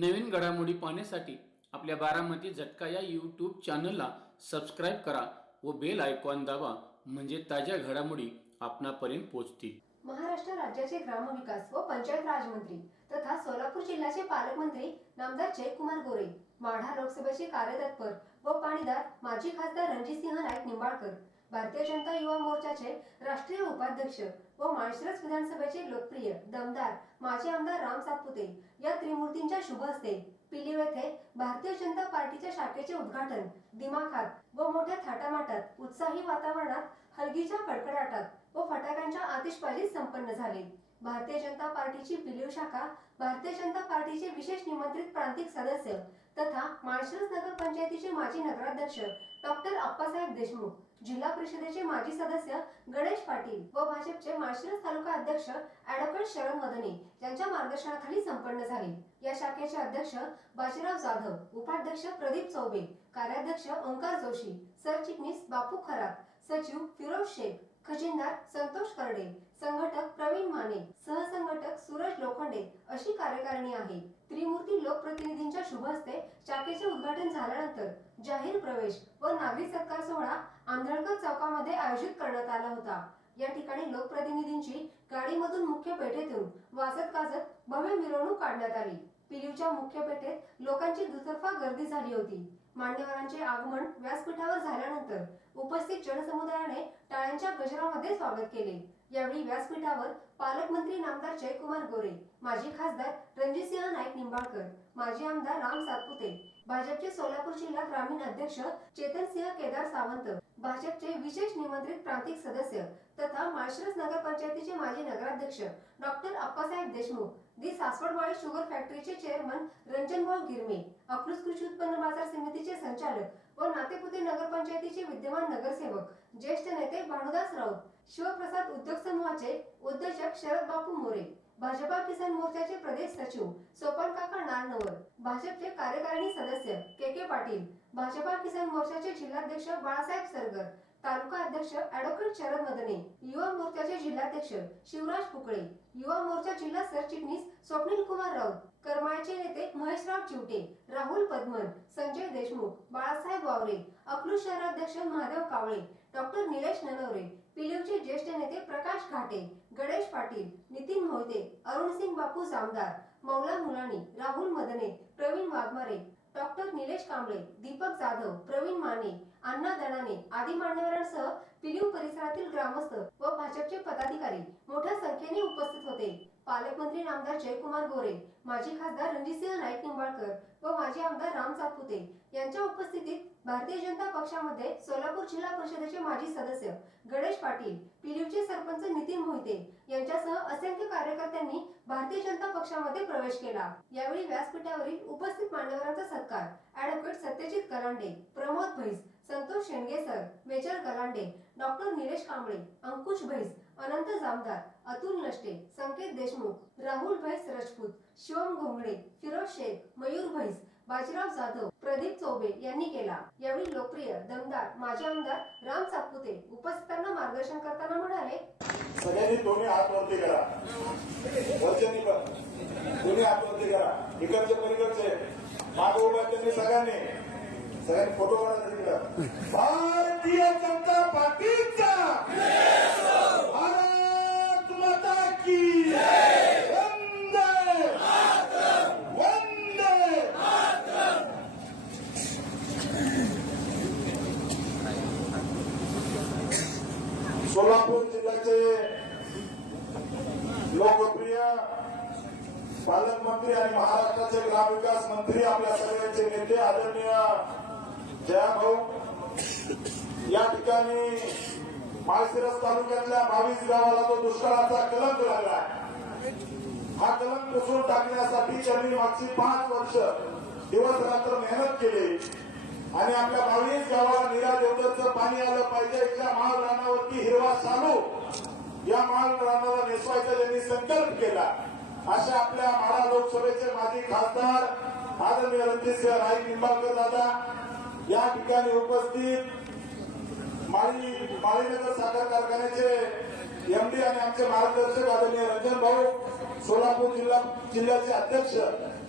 नवीन घडामोडी पाहण्यासाठी आपल्या बारामती झटका या यूट्यूब चॅनलला सबस्क्राईब करा व बेल आयकॉन दाबा, म्हणजे ताज्या घडामोडी आपणापर्यंत पोहोचतील। महाराष्ट्र राज्याचे ग्रामविकास व पंचायत राज मंत्री तथा सोलापूर जिल्ह्याचे पालकमंत्री नामदार जयकुमार गोरे, माढा लोकसभेचे कार्यतत्पर व पाणीदार माजी खासदार रणजितसिंह नाईक निंबाळकर, भारतीय जनता युवा मोर्चाचे राष्ट्रीय उपाध्यक्ष व माळशिरस विधानसभेचे लोकप्रिय दमदार माजी आमदार राम सातपुते या त्रिमूर्तींच्या शुभ हस्ते पिलीव येथे भारतीय जनता पार्टीच्या शाखेचे उद्घाटन दिमाखात व मोठ्या थाटामाटात उत्साही वातावरणात हलगीच्या कडकडाटात व फटाक्यांच्या आतिषबाजीत संपन्न झाले। भारतीय जनता पार्टीची पिलीव शाखा, भारतीय जनता पार्टीचे विशेष निमंत्रित प्रांतिक सदस्य तथा माळशिरस नगर पंचायतीचे माजी नगराध्यक्ष डॉक्टर अप्पासाहेब देशमुख, जिल्हा परिषदेचे माजी सदस्य गणेश पाटील व भाजपचे माळशिरस तालुका अध्यक्ष ॲडव्होकेट शरद मदने यांच्या मार्गदर्शनाखाली संपन्न झाले। या शाखेचे अध्यक्ष बाजीराव जाधव, उपाध्यक्ष प्रदीप चौबे, कार्याध्यक्ष ओंकार जोशी, सरचिटणीस बापू खरात, सचिव फिरोज शेख, खजिनदार संतोष करडे, संघटक प्रवीण माने, सहसंघटक सूरज लोखंडे अशी कार्यकारिणी आहे। त्रिमूर्ती लोकप्रतिनिधींच्या शुभ हस्ते शाखेचे उद्घाटन झाल्यानंतर जाहीर प्रवेश व नागरी सत्कार सोहळा आंधळकर चौकामध्ये आयोजित करण्यात आला होता। या ठिकाणी लोकप्रतिनिधींची गाडीमधून मुख्य पेठेतून वाजत गाजत भव्य मिरवणूक काढण्यात आली। पिलीवच्या मुख्य पेठेत लोकांची दुतर्फा गर्दी झाली होती। मान्यवरांचे आगमन व्यासपीठावर झाल्यानंतर उपस्थित जनसमुदायाने टाळ्यांच्या गजरामध्ये स्वागत केले। यावेळी व्यासपीठावर पालकमंत्री नामदार जयकुमार गोरे, माजी खासदार रणजितसिंह नाईक निंबाळकर, माजी आमदार राम सातपुते, भाजपचे सोलापूर जिल्हा ग्रामीण अध्यक्ष चेतनसिंह केदार सावंत, भाजपचे विशेष निमंत्रित प्रांतिक सदस्य तथा माळशिरस नगर पंचायतीचे माजी नगराध्यक्ष डॉक्टर अप्पासाहेब देशमुख, दी सासवडमाळी शुगर फॅक्टरीचे चेअरमन रंजनभाऊ गिरमे, अकलूज कृषी उत्पन्न बाजार समितीचे संचालक व नातेपुते नगर पंचायतीचे विद्यमान नगरसेवक, ज्येष्ठ नेते भानुदास राऊत, शिवप्रसाद उद्योग समूहाचे उद्योजक शरद बापू मोरे, भाजपा किसान मोर्चाचे प्रदेश सचिव सोपान काका नारनवर, भाजपचे कार्यकारिणी सदस्य के पाटील, भाजपा किसान मोर्चाचे जिल्हाध्यक्ष बाळासाहेब सरगर, तालुका अध्यक्ष ॲडव्होकेट शरद मदने, युवा मोर्चाचे जिल्हाध्यक्ष शिवराज पुकळे, युवा मोर्चा जिल्हा सरचिटणीस स्वप्नील कुमार राऊत, करमाळ्याचे नेते महेशराव चिवटे, राहुल पद्मन, संजय देशमुख, बाळासाहेब वावरे, अकलूज शहराध्यक्ष महादेव कावळे, डॉक्टर निलेश ननवरे, पिलीवचे ज्येष्ठ नेते प्रकाश घाटे, गणेश पाटील, नितीन मोहिते, अरुणसिंग बापू जामदार, मौला मुलानी, राहुल मदने, प्रवीण वाघमारे, डॉक्टर निलेश कांबळे, दीपक जाधव, प्रवीण माने, अण्णा दणाने आदी मान्यवरांसह पिलीव परिसरातील ग्रामस्थ व भाजपचे पदाधिकारी मोठ्या संख्येने उपस्थित होते। पालकमंत्री नामदार जयकुमार गोरे, माजी खासदार रणजितसिंह नाईक निंबाळकर व माजी आमदार राम सातपुते यांच्या उपस्थितीत भारतीय जनता पक्षामध्ये सोलापूर जिल्हा परिषदेचे माजी सदस्य गणेश पाटील, पिलीवचे सरपंच नितीन मोहिते यांच्यासह असंख्य कार्यकर्त्यांनी भारतीय जनता पक्षामध्ये प्रवेश केला। यावेळी व्यासपीठावरील उपस्थित मान्यवरांचा सत्कार ॲडव्होकेट सत्यजित कलांडे, प्रमोद भैस, संतोष शेंडगेसर, मेजर गलांडे, डॉक्टर निलेश कांबळे, अंकुश भैस, अनंत जामदार, अतुल नष्टे, संकेत देशमुख, राहुल भैस राजपूत, शिवम घोंगडे, फिरोज शेख, मयूर भैस, बाजीराव जाधव, प्रदीप चौबे यांनी केला। यावेळी लोकप्रिय दमदार माजी आमदार राम सातपुते उपस्थितांना मार्गदर्शन करताना म्हणाले, सगळ्यांनी दोन्ही हात वरती करा, वरच्यांनी पण दोन्ही हात वरती करा, इकडचे पलीकडचे मागे उभा त्यांनी सगळ्यांनी फोटो काढा। भारतीय जनता पार्टीचा भारत माता की वंदे वंदे। सोलापूर जिल्ह्याचे लोकप्रिय पालकमंत्री आणि महाराष्ट्राचे ग्रामविकास मंत्री, आपल्या सगळ्यांचे नेते आदरणीय जयाभाऊ, या ठिकाणी माळशिरस तालुक्यातल्या 22 गावाला जो दुष्काळाचा कलंक लागला, हा कलंक पुसून टाकण्यासाठी त्यांनी मागची 5 वर्ष दिवस रात्र मेहनत केली आणि आपल्या 22 गावाला निरा देवदरचं पाणी आलं पाहिजे, इथल्या माळ रानावरती हिरवा शालू या माळ रानाला नेसवायचा त्यांनी संकल्प केला। अशा आपल्या माढा लोकसभेचे माजी खासदार आदरणीय रणजितसिंह नाईक निंबाळकर दादा या ठिकाणी उपस्थित, माळीनगर साखर कारखान्याचे एमडी आणि आमचे मार्गदर्शक आदरणीय रंजन भाऊ, सोलापूर जिल्ह्याचे अध्यक्ष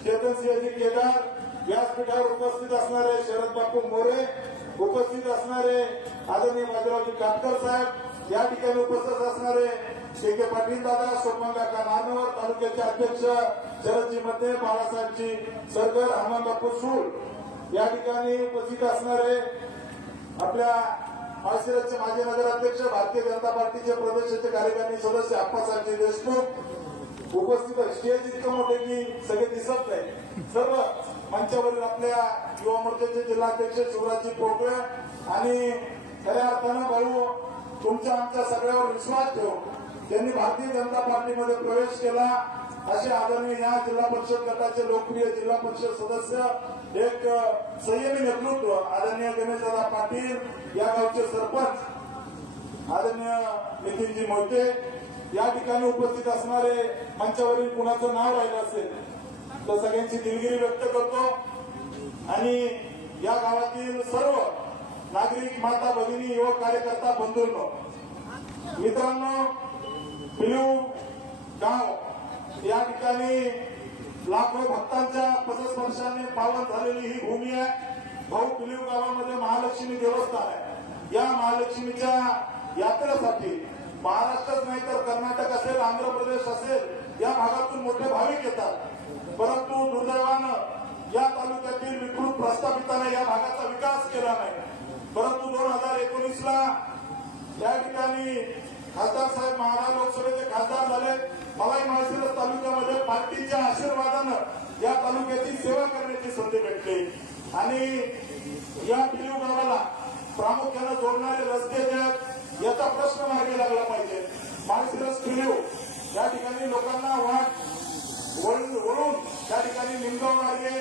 चेतनसिंहजी केदार, व्यासपीठावर उपस्थित असणारे शरद बापू मोरे, उपस्थित असणारे आदरणीय बाजीरावजी काटकर साहेब, या ठिकाणी उपस्थित असणारे के पाटील दादा, सोमन काका नानवर, तालुक्याचे अध्यक्ष शरदजी मध्ये, बाळासाहेबजी सरगर, हनुमान बापू सूळ, या ठिकाणी उपस्थित असणारे आपल्या माळशिरसचे माजी नगराध्यक्ष, भारतीय जनता पार्टीचे प्रदेशाचे कार्यकारिणी सदस्य आप्पासाहेबजी देशमुख उपस्थित आहे. स्टेज इतकं मोठे की सगळे दिसत नाही. सर्व मंचावरील आपल्या युवा मोर्चाचे जिल्हाध्यक्ष शिवराजजी पोकळे आणि खऱ्या अर्थानं भाऊ तुमच्या आमच्या सगळ्यावर विश्वास ठेवून त्यांनी भारतीय जनता पार्टीमध्ये प्रवेश केला. असे आदरणीय या जिल्हा परिषद गटाचे लोकप्रिय जिल्हा परिषद सदस्य, एक संयमी नेतृत्व आदरणीय गणेशदादा पाटील, या गावचे सरपंच आदरणीय नितीनजी मोहिते, या ठिकाणी उपस्थित असणारे मंचावरील कुणाचं नाव राहिलं असेल तर सगळ्यांची दिलगिरी व्यक्त करतो. आणि या गावातील सर्व नागरिक, माता भगिनी, युवक कार्यकर्ता बंधूंनो, मित्रांनो, पिलू गाव या ठिकाणी लाखो भक्तांच्या पदस्पर्शाने पावन झालेली ही भूमी आहे. भाऊ पिलीव गावामध्ये महालक्ष्मी देवस्थान आहे. या महालक्ष्मीच्या यात्रेसाठी महाराष्ट्रच नाही तर कर्नाटक असेल, आंध्र प्रदेश असेल, या भागातून मोठे भाविक येतात. परंतु दुर्दैवानं या तालुक्यातील विकृत प्रस्थापिताने या भागाचा विकास केला नाही. परंतु 2019ला या ठिकाणी खासदार साहेब महाराज लोकसभेचे खासदार झाले. मलाही माळशिरस तालुक्यामध्ये पार्टीच्या आशीर्वादानं या तालुक्याची सेवा करण्याची संधी भेटली. आणि या पिलीव गावाला प्रामुख्यानं जोडणारे रस्ते जे आहेत याचा प्रश्न मार्गी लागला पाहिजे. माळशिरस पिलीव या ठिकाणी लोकांना वाट वळून त्या ठिकाणी निमगाव मार्गे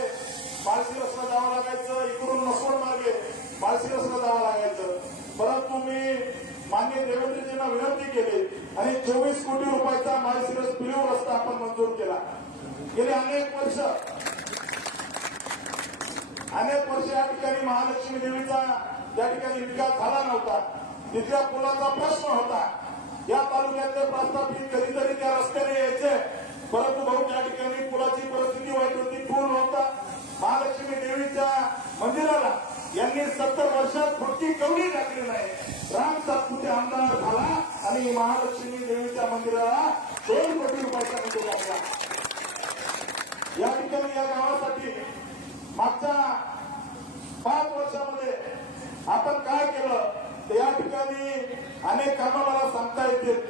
माळशिरसला जावं लागायचं, इकडून नसवड मार्गे माळशिरसला जावं लागायचं. परंतु मी माननीय देवेंद्रजींना विनंती केली आणि 24 कोटी रुपयाचा माळशिरस पिलीव रस्ता आपण मंजूर केला. गेले अनेक वर्ष या ठिकाणी महालक्ष्मी देवीचा त्या ठिकाणी विकास झाला नव्हता. तिथल्या पुलाचा प्रश्न होता. या तालुक्यातले प्रस्थापित कधीतरी त्या रस्त्याने यायचे, परंतु भाऊ त्या ठिकाणी पुलाची परिस्थिती वाईट होती, पूल नव्हता. महालक्ष्मी देवीच्या मंदिराला यांनी 70 वर्षात फटकी कवडी टाकली नाही. राम सातपुते आमदार झाला आणि महालक्ष्मी देवीच्या मंदिराला 2 कोटी रुपयाचा मंजूर लागला. या ठिकाणी या गावासाठी मागच्या 5 वर्षामध्ये आपण काय केलं तर या ठिकाणी अनेक कामं मला सांगता येतील.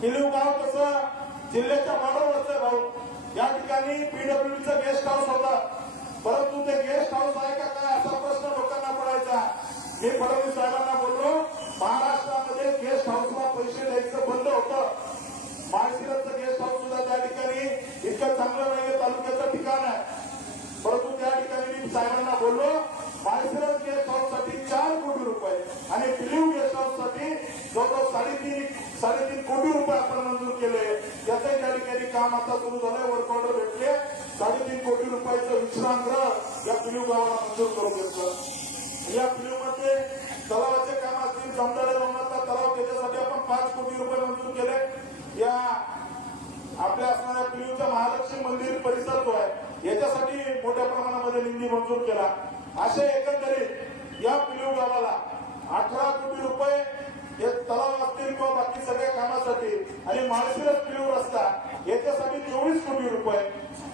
पिलीव गाव कसं जिल्ह्याच्या बॉर्डरवरच आहे भाऊ. या ठिकाणी पीडब्ल्यूडीचं गेस्ट हाऊस होतं, परंतु ते गेस्ट हाऊस आहे का काय असा प्रश्न लोकांना पडायचा. मी फडणवीस साहेबांना बोललो, महाराष्ट्रामध्ये गेस्ट हाऊसला पैसे द्यायचं बंद होतं. माळशिरसचं गेस्ट हाऊस सुद्धा त्या ठिकाणी इतकं चांगलं नाहीये, तालुक्याचं ठिकाण आहे. परंतु त्या ठिकाणी मी साहेबांना बोललो, माळशिरस गेस्ट हाऊस साठी 4 कोटी रुपये आणि पिलीव गेस्ट हाऊस साठी जवळजवळ 3.5 कोटी रुपये आपण मंजूर केले. याचं त्या ठिकाणी काम आता सुरू झालंय. वर्क ऑर्डर भेटले. 3.5 कोटी रुपयाचं विश्रामगृह या पिलीव गावाला मंजूर करून घेतलं. या पिलीव मध्ये तलावाचे काम असतील, जमदाडे रमणाचा तलाव, त्याच्यासाठी आपण 5 कोटी रुपये मंजूर केले. या आपल्या असणाऱ्या पिलीवच्या महालक्ष्मी मंदिर परिसर जो आहे याच्यासाठी मोठ्या प्रमाणामध्ये निधी मंजूर केला. असे एकंदरीत या पिलीव गावाला 18 कोटी रुपये हे तलाव असतील किंवा बाकी सगळ्या कामासाठी आणि माळशिरस पिलीव रस्ता याच्यासाठी 24 कोटी रुपये.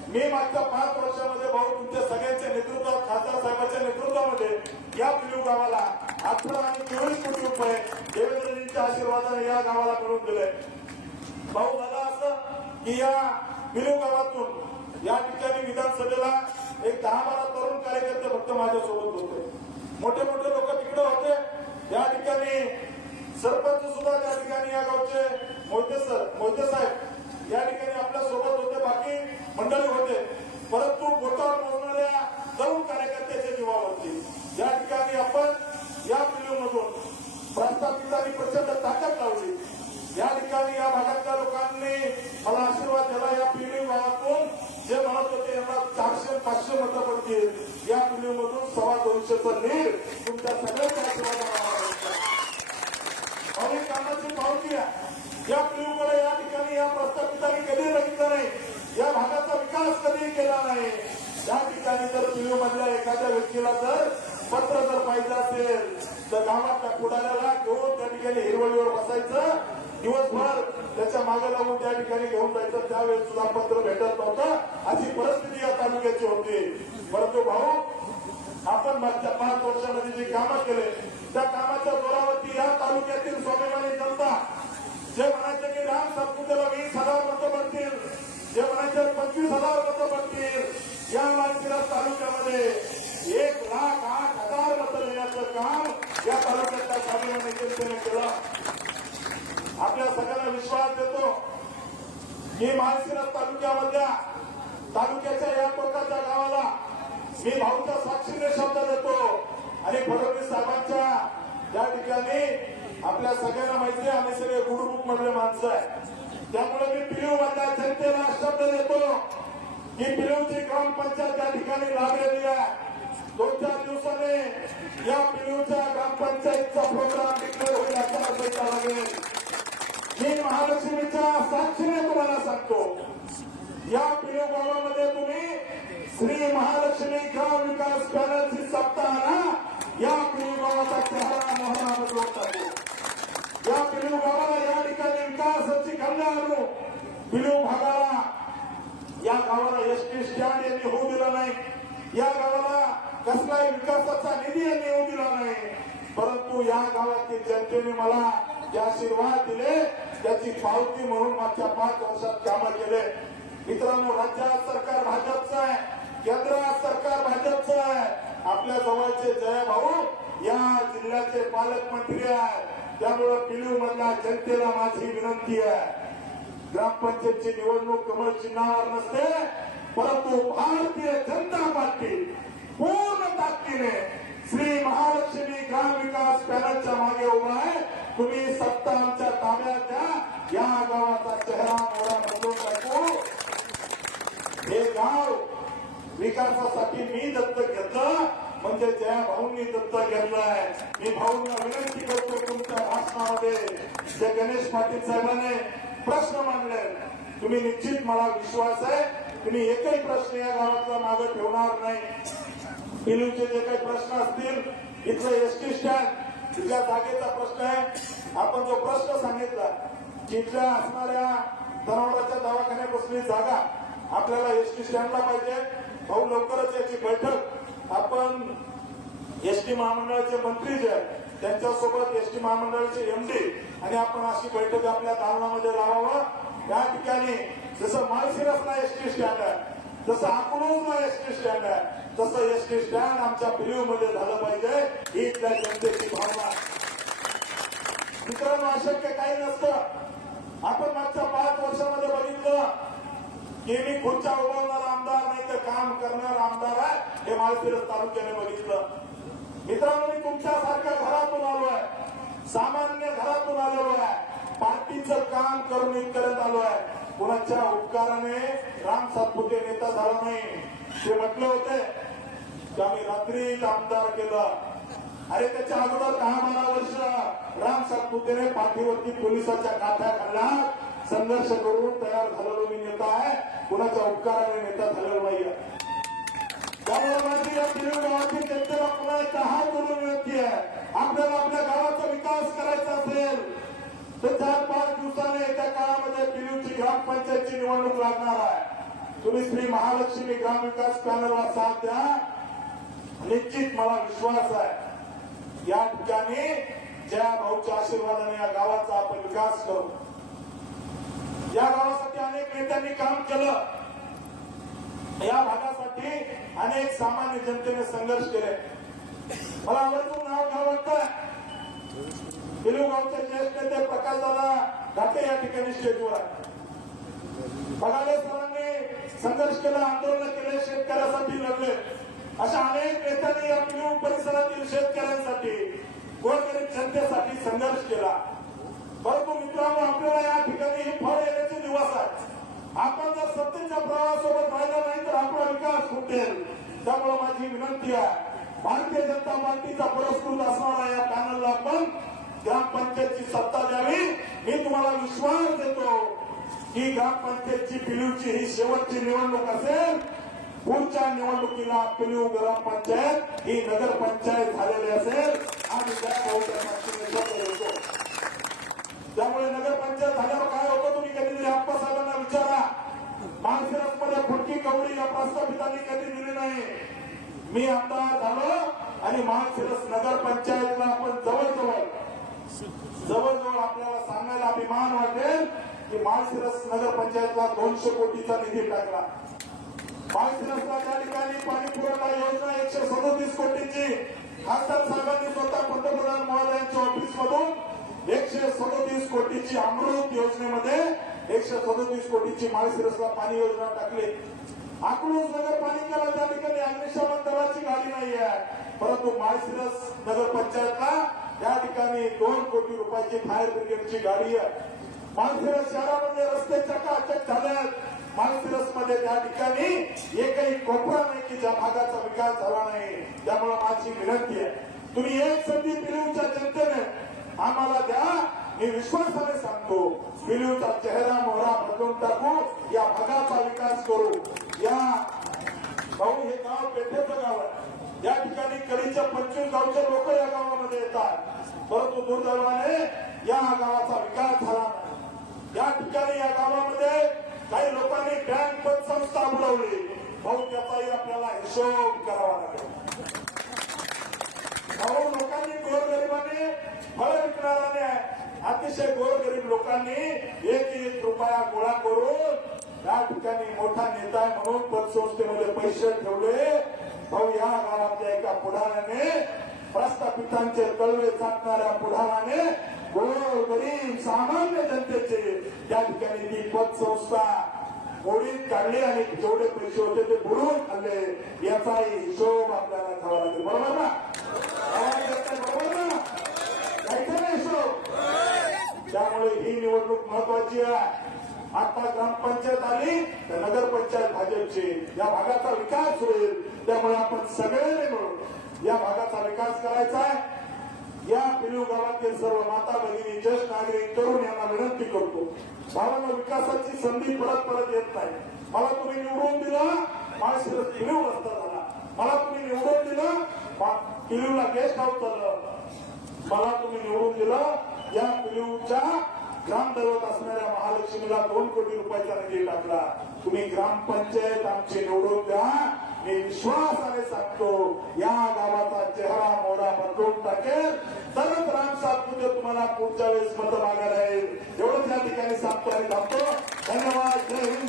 मी मागच्या 5 वर्षामध्ये भाऊ तुमच्या सगळ्यांच्या नेतृत्वात, खासदार साहेबांच्या नेतृत्वामध्ये या पिलीव गावाला 18 आणि 24 कोटी रुपये देवेंद्रजींच्या आशीर्वादाने या गावाला मिळवून दिले. भाऊ झाला असं की या पिलीव गावातून या ठिकाणी विधानसभेला एक 10-12 तरुण कार्यकर्ते फक्त माझ्यासोबत होते. मोठे मोठे लोक तिकडे होते. या ठिकाणी सरपंच सुद्धा त्या ठिकाणी या गावचे मोहिते साहेब या ठिकाणी आपल्या सोबत होते, बाकी मंडळी होते. परंतु बोटावर मोजणाऱ्या तरुण कार्यकर्त्याच्या जीवावरती या ठिकाणी आपण या पिलीवमधून प्रस्थापितांनी प्रचंड ताकद लावली. या ठिकाणी या भागातल्या लोकांनी मला आशीर्वाद दिला. या पिलीव गावातून जे म्हणत होते यांना 400-500 मतं पडतील, या पिलीवमधून 225चं लीड तुमच्या सगळ्यांच्या आशीर्वादाला कामाची पावती आहे. या पिलीवकडे या ठिकाणी या प्रस्थापितांनी कधी बघितलं नाही. या भागाचा विकास कधी केला नाही. पिलीव मधल्या एखाद्या व्यक्तीला जर पत्र जर पाहिजे असेल तर गावातल्या पुढाऱ्याला घेऊन त्या ठिकाणी हिरवळीवर बसायचं, दिवसभर त्याच्या मागे लागून त्या ठिकाणी घेऊन जायचं. त्यावेळेस सुद्धा पत्र भेटत नव्हतं. अशी परिस्थिती या तालुक्याची होती. परंतु भाऊ, आपण मागच्या 5 वर्षामध्ये जे कामं केले त्या कामाच्या जोरावरती या तालुक्यातील स्वाभिमानी जनता जे म्हणायचे की राम सातपुतेला 20,000 मतं पडतील, जे म्हणायचे 25,000 मतं पडतील, या माळशिरस तालुक्यामध्ये 1,08,000 मतं देण्याचं काम या तालुक्यातल्या स्वाभिमानी जनतेने केलं. आपल्या सगळ्यांना विश्वास देतो की माळशिरस तालुक्याच्या या टोकाच्या गावाला मी भाऊच्या साक्षीने शब्द देतो आणि फडणवीस साहेबांच्या या ठिकाणी आपल्या सगळ्यांना माहिती आहे आम्ही सगळे गुडग्रुप मधले माणसं आहे. त्यामुळे मी पिलीव मधल्या जनतेला शब्द देतो की पिलीवची ग्रामपंचायत या ठिकाणी लागलेली आहे. 2-4 दिवसाने या पिलीवच्या ग्रामपंचायतचा प्रोग्राम डिक्लेअर होईल असा पैसा लागेल. मी महालक्ष्मीच्या साक्षीने तुम्हाला सांगतो या पिलीव गावामध्ये तुम्ही श्री महालक्ष्मी ग्राम विकास पॅनलची सत्ता आणा. या पिलीव गावाचा चेहरा मोहरा बदलून टाकू. या पिलीव गावाला या ठिकाणी विकासाची गंगा आणू. पिलीव भागाला या गावाला एसटी स्टँड यांनी होऊ दिला नाही. या गावाला कसलाही विकासाचा निधी यांनी होऊ दिला नाही. परंतु या गावातील जनतेने मला जे आशीर्वाद दिले त्याची पावती म्हणून मागच्या 5 वर्षात कामं केले. मित्रांनो, राज्यात सरकार भाजपचं आहे, केंद्रात सरकार भाजपचं आहे. आपल्या जवळचे जय भाऊ या जिल्ह्याचे पालकमंत्री आहेत. त्यामुळे पिलीव मधल्या जनतेला माझी विनंती आहे, ग्रामपंचायतची निवडणूक कमळ चिन्हावर नसते, परंतु भारतीय जनता पार्टी पूर्ण ताकदीने श्री महालक्ष्मी ग्राम विकास पॅनलच्या मागे उभा आहे. तुम्ही सत्ता आमच्या ताब्यात द्या. या गावाचा चेहरा मोहरा बदलून टाकू. हे गाव विकासासाठी मी दत्तक घेतलं म्हणजे जया भाऊंनी दत्तक घेतलंय. मी भाऊंना विनंती करतो, तुमच्या भाषणामध्ये जे गणेश पाटील साहेबांनी प्रश्न मांडले, तुम्ही निश्चित मला विश्वास आहे तुम्ही एकही प्रश्न या गावातला मागे ठेवणार नाही. पिलूचे जे काही प्रश्न असतील, इथलं एसटी स्टँड, इथल्या जागेचा प्रश्न आहे. आपण जो प्रश्न सांगितला की इथल्या असणाऱ्या जनावरांच्या दवाखान्यापासून जागा आपल्याला एसटी स्टँडला पाहिजे. भाऊ, लवकरच याची बैठक आपण एसटी महामंडळाचे मंत्री जे आहेत त्यांच्यासोबत एसटी महामंडळाचे एमडी आणि आपण अशी बैठक आपल्या दालनामध्ये लावावं. या ठिकाणी जसं माळशिरसला एसटी स्टँड आहे, जसं अकलूजला एसटी स्टँड आहे, तसं एसटी स्टँड आमच्या पिलीव मध्ये झालं पाहिजे ही इथल्या जनतेची भावना. मित्रांनो, अशक्य काही नसतं. आपण मागच्या 5 वर्षामध्ये बघितलं की मी खुर्च्या उभारणारा आमदार नाही तर काम करणारा आमदार आहे हे माळशिरस तालुक्याने बघितलं. मित्रांनो, मी तुमच्यासारख्या घरातून आलो आहे, सामान्य घरातून आलेलो आहे, पार्टीचं काम करून इथपर्यंत आलो आहे. कुणाच्या उपकाराने राम सातपुते नेता झाला नाही. ते म्हटले होते की आम्ही रात्रीच आमदार केलं. अरे त्याच्या अगोदर 10-12 वर्ष राम सातपुतेने पाठीवरती पोलिसाच्या काठ्या खाल्ल्या, संघर्ष करून तयार झालेलो मी नेता आहे. कुणाच्या उपकाराने नेता झालेलो नाहीये. त्यामुळे माझी या पिलीव गावातील जनतेला पुन्हा एकदा हात जोडून विनंती आहे, आपल्याला आपल्या गावाचा विकास करायचा असेल तर 4-5 दिवसाने येत्या काळामध्ये पिलीवची ग्रामपंचायतची निवडणूक लागणार आहे. तुम्ही श्री महालक्ष्मी ग्राम विकास पॅनलला साथ द्या. निश्चित मला विश्वास आहे या ठिकाणी जया भाऊच्या आशीर्वादाने या गावाचा आपण विकास करू. या गावासाठी अनेक नेत्यांनी काम केलं. या भागासाठी अनेक सामान्य जनतेने संघर्ष केले. मला आवर्जून नाव घ्यावं वाटतं, पिलीव गावचे ज्येष्ठ नेते प्रकाशदादा घाटे या ठिकाणी स्टेजवर आहे. बघाले सरांनी संघर्ष केला, आंदोलन केले, शेतकऱ्यासाठी लढले. अशा अनेक नेत्यांनी या पिलीव परिसरातील शेतकऱ्यांसाठी, गोरगरीब जनतेसाठी संघर्ष केला. परंतु मित्रांनो, आपल्याला या ठिकाणी हे फळ येण्याचे दिवस आहेत. आपण जर सत्तेच्या प्रवाहासोबत राहिला नाही तर आपला विकास खुंटेल. त्यामुळे माझी विनंती आहे, भारतीय जनता पार्टीचा पुरस्कृत असणारा या पॅनलला आपण ग्रामपंचायतची सत्ता द्यावी. मी तुम्हाला विश्वास देतो की ग्रामपंचायतची पिलीवची ही शेवटची निवडणूक असेल. पुढच्या निवडणुकीला पिलीव ग्रामपंचायत ही नगरपंचायत झालेली असेल आणि त्या होतो. त्यामुळे नगरपंचायत झाल्यावर काय होतं तुम्ही कधीतरी आप्पासाहेबांना विचारा. माळशिरसमध्ये फुटकी कवडी या प्रस्थापितांनी कधी दिली नाही. मी आमदार झालो आणि माळशिरस नगरपंचायतला आपण जवळजवळ आपल्याला सांगायला अभिमान वाटेल की माळशिरस नगरपंचायतला 200 कोटीचा निधी टाकला. माळशिरसला त्या ठिकाणी पाणी पुरवठा योजना 137 कोटीची खासदार साहेबांनी स्वतः पंतप्रधान महोदयांच्या ऑफिस मधून 137 कोटीची अमृत योजनेमध्ये 137 कोटीची माळशिरसला पाणी योजना टाकली. अकलूज नगरपालिकेला त्या ठिकाणी अग्निशमन दलाची गाडी नाही आहे, परंतु माळशिरस नगरपंचायतला त्या ठिकाणी 2 कोटी रुपयाची फायर ब्रिगेडची गाडी आहे. माळशिरस शहरामध्ये रस्ते चकाचक झाले. माळशिरस मध्ये त्या ठिकाणी एकही कोपरा नाही की ज्या भागाचा विकास झाला नाही. त्यामुळे माझी विनंती आहे, तुम्ही एक संधी पिलीवच्या जनतेने आम्हाला द्या. मी विश्वासाने सांगतो, पिलीवचा चेहरा मोहरा बदलून टाकू, या भागाचा विकास करू. या भाऊ हे गाव पेठेचं गाव आहे. या ठिकाणी कडीच्या 25 गावचे लोक या गावामध्ये येतात, परंतु दुर्दैवाने या गावाचा विकास झाला नाही. या ठिकाणी या गावामध्ये काही लोकांनी बँक पतसंस्था बुडवली. भाऊ त्याचाही आपल्याला हिशोब करावा लागेल. भाऊ लोकांनी गोरगरिबांनी फळ विकणाऱ्याने अतिशय गोरगरीब लोकांनी 1 रुपया गोळा करून त्या ठिकाणी मोठा नेता आहे म्हणून पतसंस्थेमध्ये पैसे ठेवले. भाऊ या गावातल्या एका पुढाऱ्याने, प्रस्थापितांचे कळवे चाटणाऱ्या पुढाऱ्याने गोरगरीब सामान्य जनतेचे त्या ठिकाणी ती पतसंस्था मोडीत काढली आणि जेवढे पैसे होते ते बुडवून खाल्ले. याचाही हिशोब आपल्याला घ्यावा लागेल. बरोबर ना? बरोबर ना? घ्यायचा ना हिशोब. त्यामुळे ही निवडणूक महत्वाची आहे. आता ग्रामपंचायत आली तर नगरपंचायत भाजपची. या भागाचा विकास होईल. त्यामुळे आपण सगळ्यांनी मिळून या भागाचा विकास करायचा आहे. या पिलीव गावातील सर्व माता भगिनी, ज्येष्ठ नागरिक, तरुण यांना विनंती करतो, भावांना विकासाची संधी परत येत नाही. मला तुम्ही निवडून दिला, माळशिरस पिलीव रस्ता झाला. मला तुम्ही निवडून दिलं, पिलीवला गेस्ट हाऊस झालं. मला तुम्ही निवडून दिलं, या पिलीवच्या ग्रामदैवत असणाऱ्या महालक्ष्मीला 2 कोटी रुपयाचा निधी टाकला. तुम्ही ग्रामपंचायत आमची निवडून द्या. मी विश्वासाने सांगतो, या गावाचा चेहरा मोहरा बदलून टाकेल, तरच राम सातपुते तुम्हाला पुढच्या वेळेस मतं मागायला येईल. एवढंच या ठिकाणी सांगतो आणि थांबतो. धन्यवाद. जय हिंद.